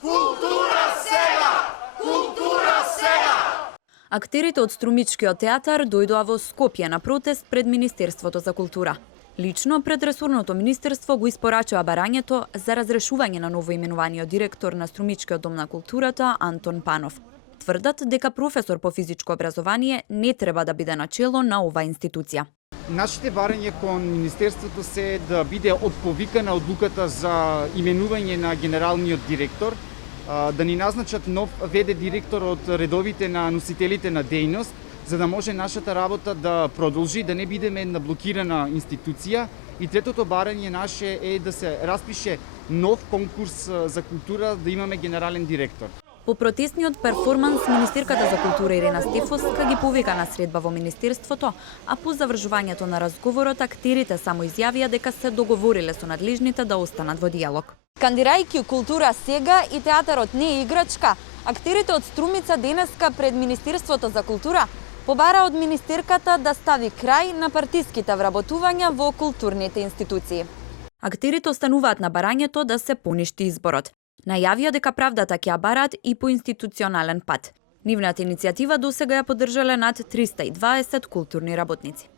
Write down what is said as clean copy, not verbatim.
Култура сега! Култура сега! Актерите од Струмичкиот театар дојдоа во Скопје на протест пред Министерството за култура. Лично пред ресорното министерство го испорачува барањето за разрешување на новоименуваниот директор на Струмичкиот дом на културата Антон Панов. Тврдат дека професор по физичко образование не треба да биде начело на оваа институција. Нашите барања кон Министерството се да биде отповикана одлуката за именување на генералниот директор, да ни назначат нов ВД директор од редовите на носителите на дејност, за да може нашата работа да продолжи, да не бидеме една блокирана институција. И третото барање наше е да се распише нов конкурс за култура, да имаме генерален директор. По протестниот перформанс, министерката за култура Ирена Стефовска ги повика на средба во Министерството, а по завршувањето на разговорот актерите само изјавија дека се договориле со надлежните да останат во диалог. Кандирајќи култура сега и театарот не е играчка, актерите од Струмица денеска пред Министерството за култура побара од министерката да стави крај на партиските вработувања во културните институции. Актерите остануваат на барањето да се поништи изборот. Најавија дека правдата ќе ја бараат и по институционален пат. Нивната иницијатива досега ја поддржале над 320 културни работници.